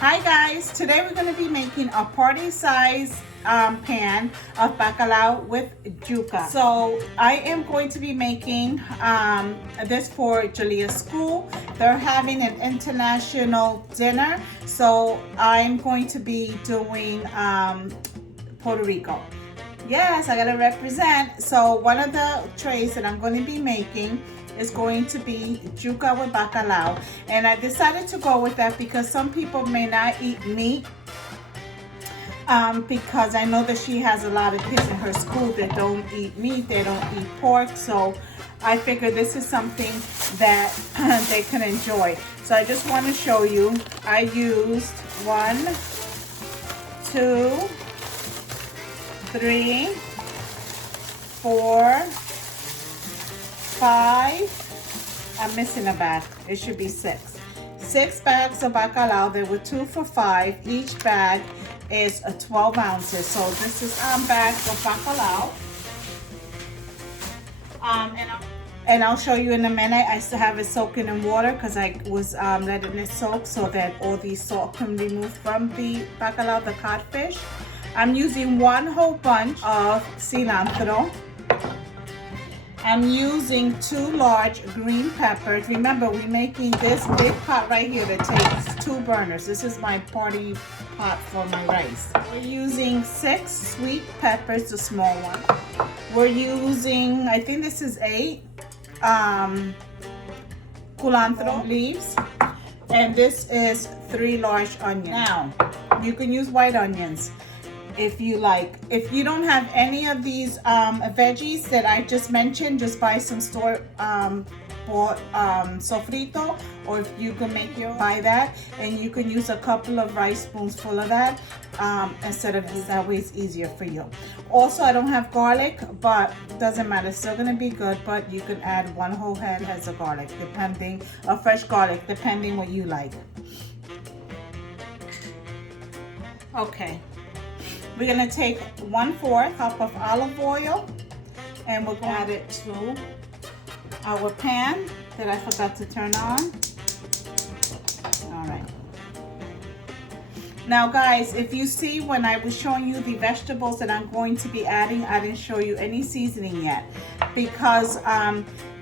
Hi guys, today we're going to be making a party size pan of bacalao with yuca. So I am going to be making this for Julia's school. They're having an international dinner, so I'm going to be doing Puerto Rico. Yes, I gotta represent. So one of the trays that I'm going to be making is going to be yuca with bacalao, and I decided to go with that because some people may not eat meat, because I know that she has a lot of kids in her school that don't eat meat, they don't eat pork, so I figured this is something that they can enjoy. So I just want to show you, I used 1, 2, 3, 4, 5, I'm missing a bag. It should be 6. 6 bags of bacalao. They were 2 for $5. Each bag is 12 ounces. So this is bags of bacalao. And I'll show you in a minute. I still have it soaking in water because I was letting it soak so that all the salt can be removed from the bacalao, the codfish. I'm using 1 whole bunch of cilantro. I'm using 2 large green peppers. Remember, we're making this big pot right here that takes 2 burners. This is my party pot for my rice. We're using 6 sweet peppers, the small one. We're using, I think this is 8 culantro leaves. And this is 3 large onions. Now, you can use white onions if you like. If you don't have any of these veggies that I just mentioned, just buy some store bought sofrito, or if you can make your buy that, and you can use a couple of rice spoons full of that instead of this. That way it's easier for you. Also, I don't have garlic, but doesn't matter, it's still gonna be good, but you can add 1 whole head heads of garlic, depending, of fresh garlic, depending what you like. Okay. We're gonna take 1/4 cup of olive oil, and we're gonna add it to our pan that I forgot to turn on. All right. Now guys, if you see when I was showing you the vegetables that I'm going to be adding, I didn't show you any seasoning yet because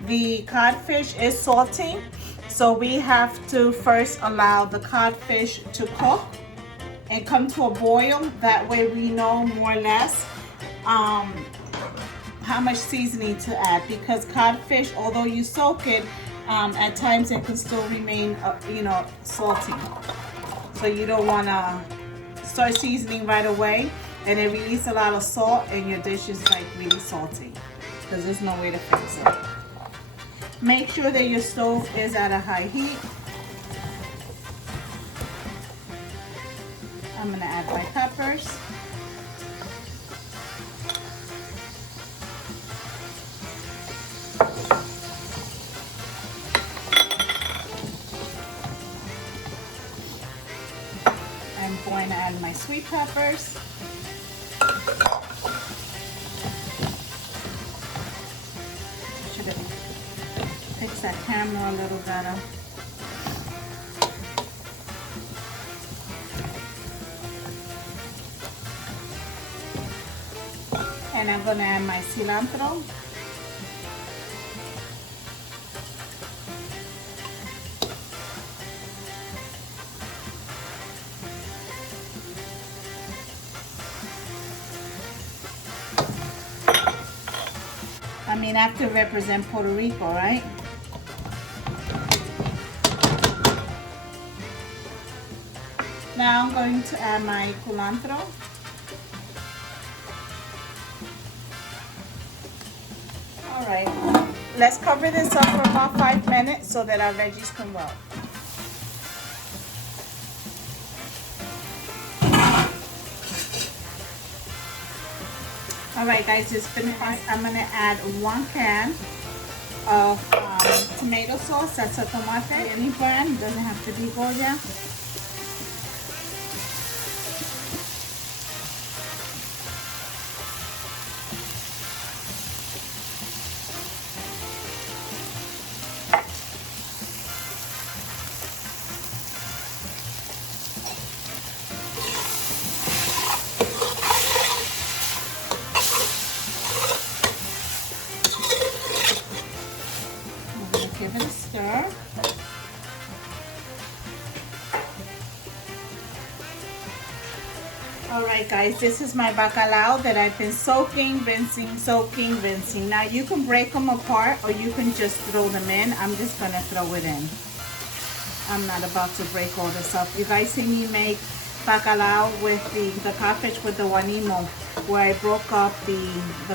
the codfish is salty. So we have to first allow the codfish to cook and come to a boil. That way we know more or less how much seasoning to add, because codfish, although you soak it, at times it can still remain salty. So you don't want to start seasoning right away and it releases a lot of salt and your dish is like really salty, because there's no way to fix it. Make sure that your stove is at a high heat. I'm gonna add my peppers. I'm going to add my sweet peppers. Should have fixed that camera a little better. And I'm going to add my cilantro. I mean, I have to represent Puerto Rico, right? Now I'm going to add my culantro. Alright, let's cover this up for about 5 minutes so that our veggies can well. Alright guys, it's been fine. I'm going to add 1 can of tomato sauce. That's a tomate, any brand, it doesn't have to be Goya. All right, guys, this is my bacalao that I've been soaking, rinsing, soaking, rinsing. Now you can break them apart or you can just throw them in. I'm just gonna throw it in. I'm not about to break all this up. You guys see me make bacalao with the codfish with the guanimo, where I broke up the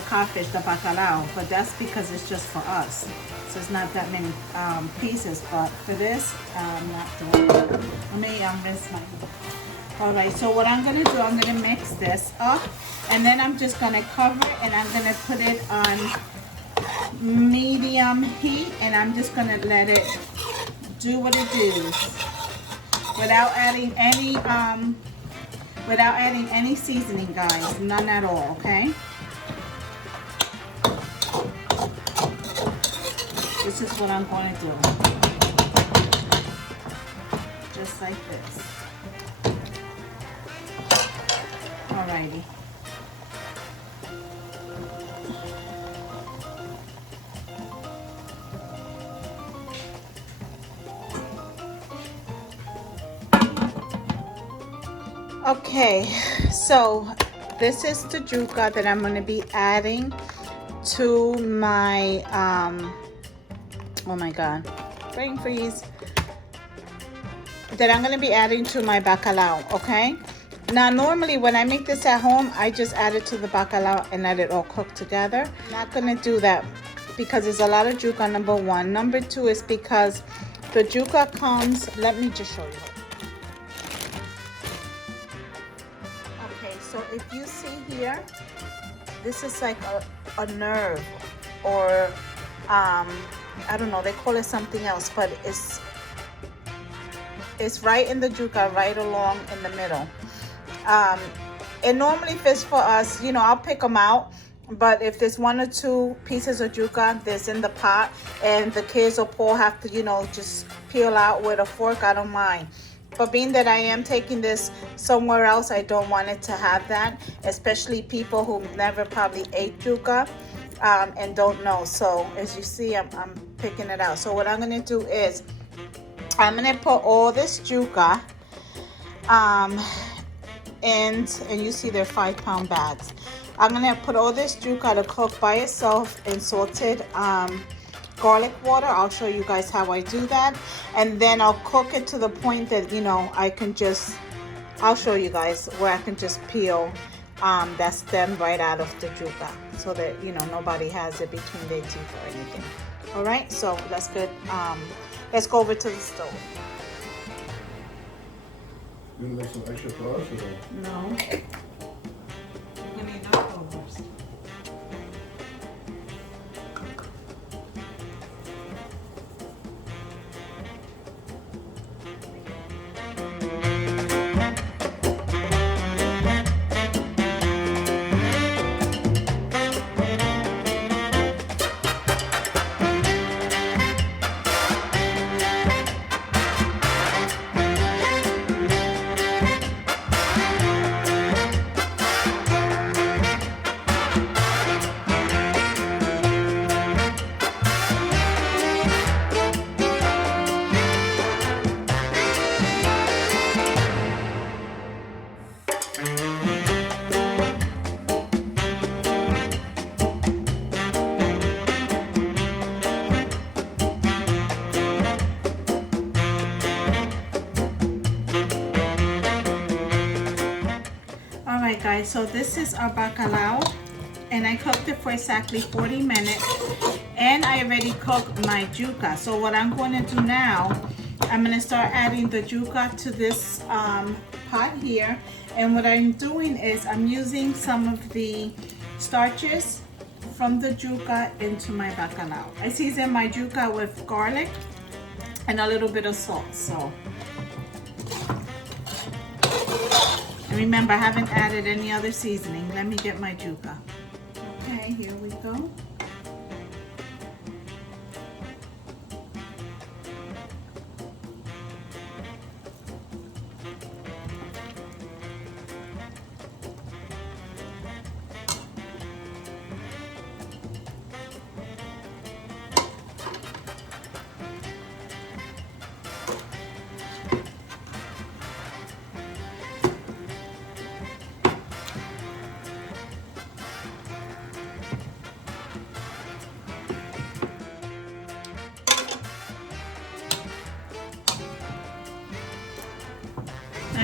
codfish, the bacalao, but that's because it's just for us. So it's not that many pieces, but for this, I'm not doing it. Let me rinse my. All right, so what I'm gonna do, I'm gonna mix this up, and then I'm just gonna cover it, and I'm gonna put it on medium heat, and I'm just gonna let it do what it does without adding any seasoning, guys, none at all. Okay, this is what I'm going to do, just like this. Alrighty. Okay, so this is the yuca that I'm going to be adding to my oh my god, brain freeze, that I'm going to be adding to my bacalao. Okay, now normally when I make this at home, I just add it to the bacalao and let it all cook together. I'm not going to do that because there's a lot of yuca, number one. Number two is because the yuca comes, let me just show you. Okay, so if you see here, this is like a nerve, or I don't know, they call it something else, but it's right in the yuca, right along in the middle. It normally fits for us, you know, I'll pick them out, but if there's 1 or 2 pieces of yuca that's in the pot and the kids or Paul have to, you know, just peel out with a fork, I don't mind. But being that I am taking this somewhere else, I don't want it to have that, especially people who never probably ate yuca and don't know. So as you see, I'm picking it out. So what I'm going to do is I'm going to put all this yuca, and you see they're 5-pound bags. I'm going to put all this yuca to cook by itself in salted garlic water. I'll show you guys how I do that, and then I'll cook it to the point that, you know, I can just, I'll show you guys where I can just peel that stem right out of the yuca, so that, you know, nobody has it between their teeth or anything. All right, so let's go over to the stove. You gonna make some extra for us or no? I'm gonna need leftovers. Alright guys, so this is our bacalao, and I cooked it for exactly 40 minutes, and I already cooked my yuca. So what I'm going to do now, I'm going to start adding the yuca to this pot here, and what I'm doing is I'm using some of the starches from the yuca into my bacalao. I season my yuca with garlic and a little bit of salt. So and remember, I haven't added any other seasoning. Let me get my yuca. Okay, here we go.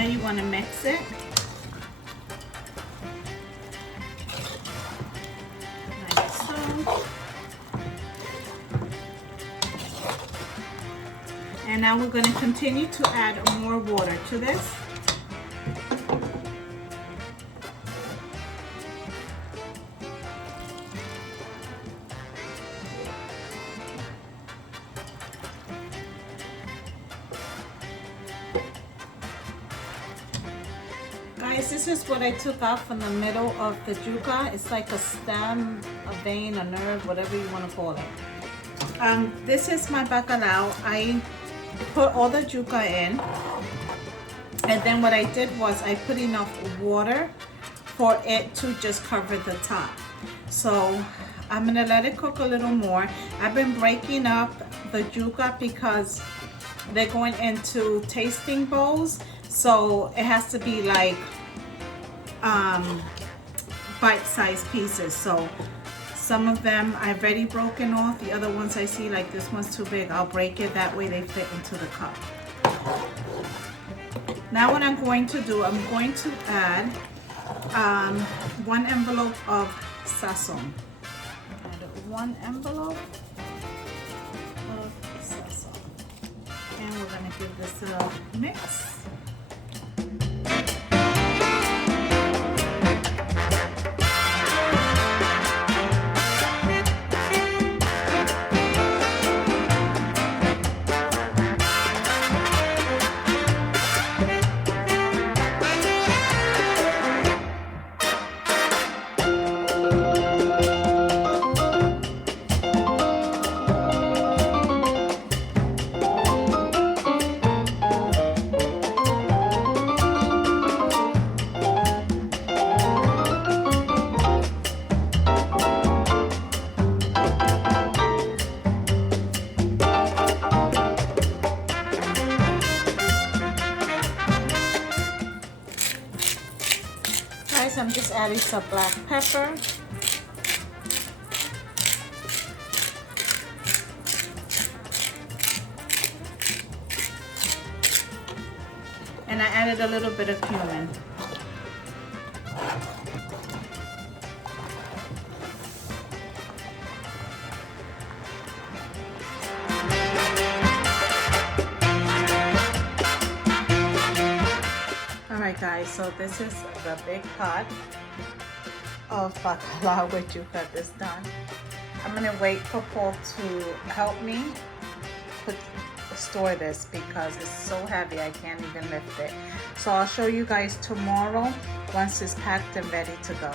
you want to mix it. Like so. And now we're going to continue to add more water to this. Guys, this is what I took out from the middle of the yuca. It's like a stem, a vein, a nerve, whatever you want to call it. This is my bacalao. I put all the yuca in, and then what I did was I put enough water for it to just cover the top. So I'm gonna let it cook a little more. I've been breaking up the yuca because they're going into tasting bowls, so it has to be like bite-sized pieces. So some of them I've already broken off. The other ones I see, like this one's too big, I'll break it. That way they fit into the cup. Now what I'm going to do, I'm going to add 1 envelope of SAZON. Add 1 envelope of SAZON. And we're going to give this a mix. I'm just adding some black pepper. And I added a little bit of cumin. Alright guys, so this is the big pot of bacalao with yuca this done. I'm gonna wait for Paul to help me store this because it's so heavy I can't even lift it. So I'll show you guys tomorrow once it's packed and ready to go.